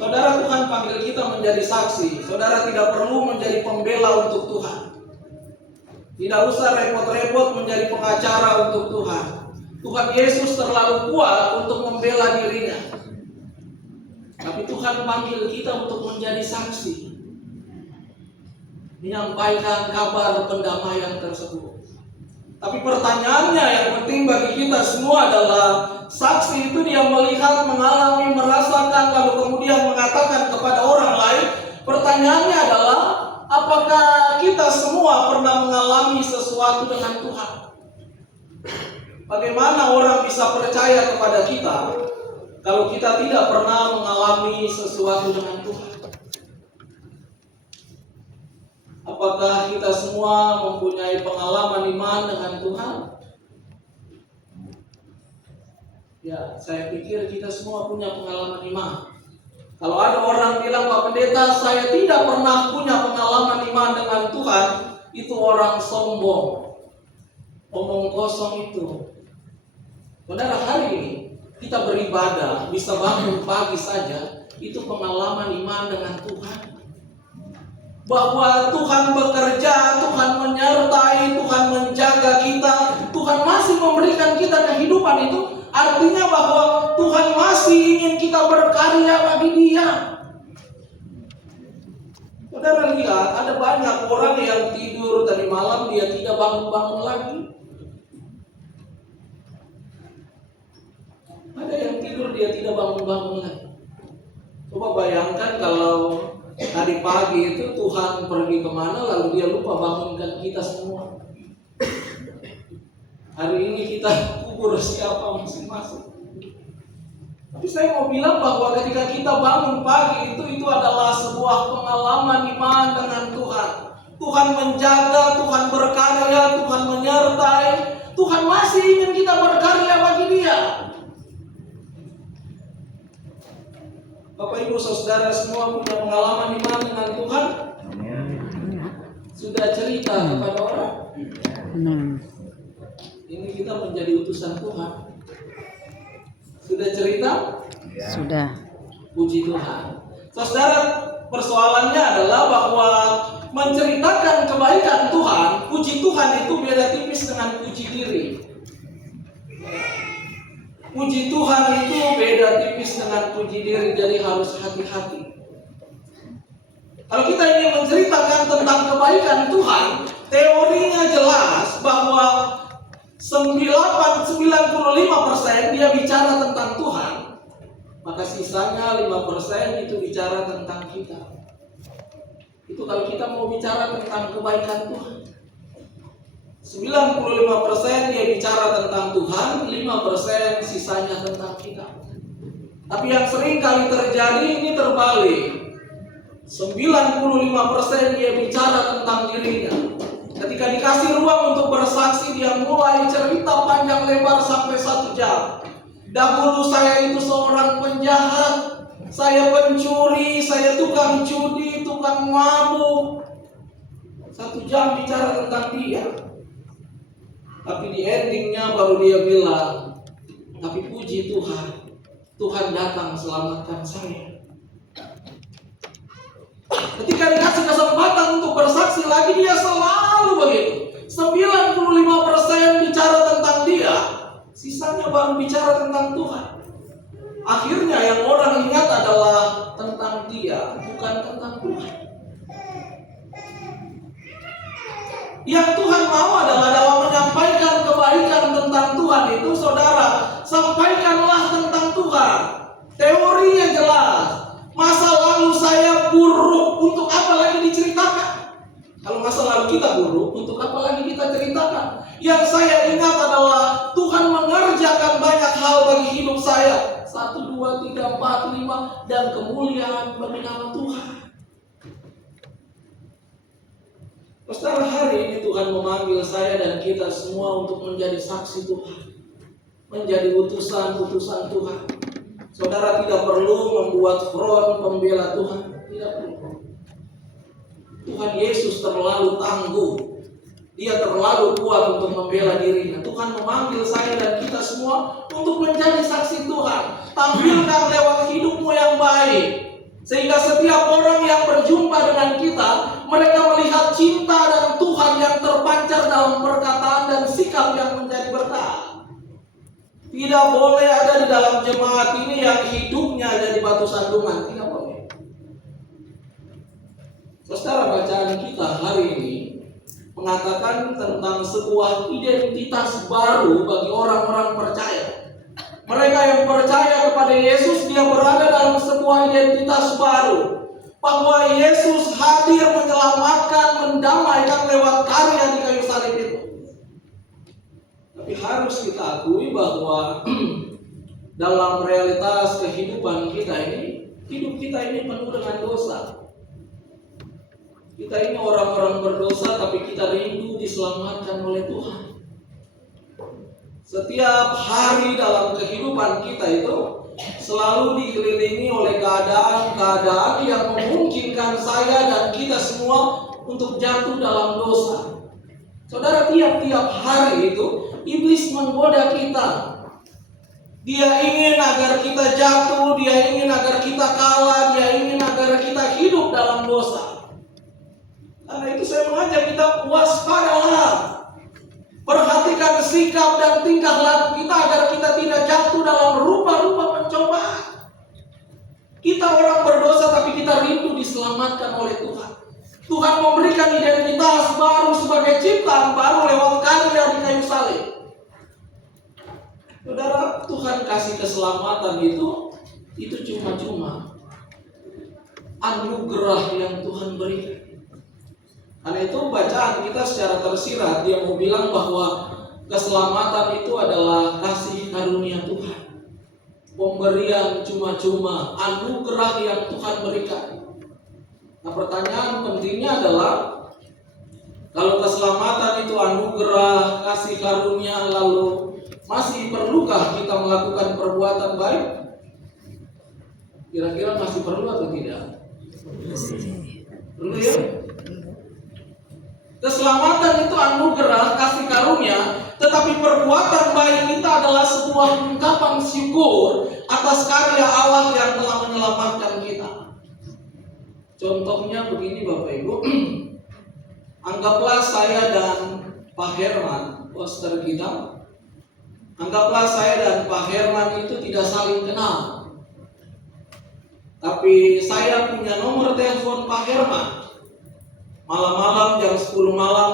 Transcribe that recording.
Saudara, Tuhan panggil kita menjadi saksi. Saudara tidak perlu menjadi pembela untuk Tuhan. Tidak usah repot-repot menjadi pengacara untuk Tuhan. Tuhan Yesus terlalu kuat untuk membela dirinya. Tapi Tuhan panggil kita untuk menjadi saksi, menyampaikan kabar pendamaian tersebut. Tapi pertanyaannya yang penting bagi kita semua adalah, saksi itu dia melihat, mengalami, merasakan, lalu kemudian mengatakan kepada orang lain. Pertanyaannya adalah, apakah kita semua pernah mengalami sesuatu dengan Tuhan? Bagaimana orang bisa percaya kepada kita kalau kita tidak pernah mengalami sesuatu dengan Tuhan? Apakah kita semua mempunyai pengalaman iman dengan Tuhan? Ya, saya pikir kita semua punya pengalaman iman. Kalau ada orang bilang, Pak Pendeta, saya tidak pernah punya pengalaman iman dengan Tuhan, itu orang sombong, omong kosong itu. Saudara, hari ini kita beribadah, bisa bangun pagi saja, itu pengalaman iman dengan Tuhan. Bahwa Tuhan bekerja, Tuhan menyertai, Tuhan menjaga kita, Tuhan masih memberikan kita kehidupan, itu artinya bahwa Tuhan masih ingin kita berkarya bagi Dia. Saudara lihat, ada banyak orang yang tidur tadi malam dia tidak bangun-bangun lagi. Ada yang tidur dia tidak bangun-bangun lagi. Coba bayangkan kalau tadi pagi itu Tuhan pergi kemana lalu dia lupa bangunkan kita semua. Hari ini kita kubur siapa masing-masing. Tapi saya mau bilang bahwa ketika kita bangun pagi itu adalah sebuah pengalaman iman dengan Tuhan. Tuhan menjaga, Tuhan berkarya, Tuhan menyertai, Tuhan masih ingin kita berkarya bagi Dia. Bapak Ibu Saudara semua punya pengalaman iman dengan Tuhan? Sudah cerita kepada orang? Ini kita menjadi utusan Tuhan. Sudah cerita? Sudah. Puji Tuhan. Saudara, persoalannya adalah bahwa menceritakan kebaikan Tuhan, puji Tuhan itu beda tipis dengan puji diri. Puji Tuhan itu beda tipis dengan puji diri, jadi harus hati-hati. Kalau kita ingin menceritakan tentang kebaikan Tuhan, teorinya jelas bahwa 95% dia bicara tentang Tuhan, maka sisanya 5% itu bicara tentang kita. Itu kalau kita mau bicara tentang kebaikan Tuhan. 95% dia bicara tentang Tuhan, 5% sisanya tentang kita. Tapi yang sering kali terjadi ini terbalik. 95% dia bicara tentang dirinya. Ketika dikasih ruang untuk bersaksi, dia mulai cerita panjang lebar sampai 1 jam. Dahulu saya itu seorang penjahat, saya pencuri, saya tukang judi, tukang mabuk. 1 jam bicara tentang dia. Tapi di endingnya baru dia bilang, tapi puji Tuhan, Tuhan datang selamatkan saya. Ketika dikasih kesempatan untuk bersaksi lagi, dia selalu begitu. 95% bicara tentang dia, sisanya baru bicara tentang Tuhan. Akhirnya yang orang ingat adalah tentang dia, bukan tentang Tuhan. Yang Tuhan mau adalah dalam menyampaikan kebaikan tentang Tuhan itu, saudara, sampaikanlah tentang Tuhan. Teorinya jelas. Masa lalu saya buruk, untuk apa lagi diceritakan? Kalau masa lalu kita buruk, untuk apa lagi kita ceritakan? Yang saya ingat adalah Tuhan mengerjakan banyak hal bagi hidup saya. 1, 2, 3, 4, 5, dan kemuliaan bagi nama Tuhan. Saudara, hari ini Tuhan memanggil saya dan kita semua untuk menjadi saksi Tuhan, menjadi utusan-utusan Tuhan. Saudara tidak perlu membuat front pembela Tuhan, tidak perlu. Tuhan Yesus terlalu tangguh, Dia terlalu kuat untuk membela dirinya. Tuhan memanggil saya dan kita semua untuk menjadi saksi Tuhan. Tampilkan lewat hidupmu yang baik, Sehingga setiap orang yang berjumpa dengan kita, mereka melihat cinta dan Tuhan yang terpancar dalam perkataan dan sikap yang menjadi berkat. Tidak boleh ada di dalam jemaat ini yang hidupnya jadi batu sandungan. Tidak boleh. Saudara, bacaan kita hari ini mengatakan tentang sebuah identitas baru bagi orang-orang percaya. Mereka yang percaya kepada Yesus, dia berada dalam sebuah identitas baru. Bahwa Yesus hadir menyelamatkan, mendamaikan lewat karya di kayu salib itu. Tapi harus kita akui bahwa dalam realitas kehidupan kita ini, hidup kita ini penuh dengan dosa. Kita ini orang-orang berdosa, tapi kita rindu diselamatkan oleh Tuhan. Setiap hari dalam kehidupan kita itu selalu dikelilingi oleh keadaan-keadaan yang memungkinkan saya dan kita semua untuk jatuh dalam dosa. Saudara, tiap-tiap hari itu iblis menggoda kita. Dia ingin agar kita jatuh, dia ingin agar kita kalah, dia ingin agar kita hidup dalam dosa. Karena itu saya mengajak kita waspadalah. Perhatikan sikap dan tingkah laku kita agar kita tidak jatuh dalam rupa-rupa pencobaan. Kita orang berdosa tapi kita rindu diselamatkan oleh Tuhan. Tuhan memberikan identitas baru sebagai ciptaan baru lewat karya di kayu salib. Saudara, Tuhan kasih keselamatan itu cuma-cuma anugerah yang Tuhan berikan. Karena itu bacaan kita secara tersirat dia mau bilang bahwa keselamatan itu adalah kasih karunia Tuhan. Pemberian cuma-cuma, anugerah yang Tuhan berikan. Nah, pertanyaan pentingnya adalah kalau keselamatan itu anugerah, kasih karunia, lalu masih perlukah kita melakukan perbuatan baik? Kira-kira masih perlu atau tidak? Perlu ya? Keselamatan itu anugerah, kasih karunia, tetapi perbuatan baik kita adalah sebuah ungkapan syukur atas karya Allah yang telah menyelamatkan kita. Contohnya begini Bapak Ibu, anggaplah saya dan Pak Herman, poster kita, anggaplah saya dan Pak Herman itu tidak saling kenal. Tapi saya punya nomor telepon Pak Herman. Malam-malam jam 10 malam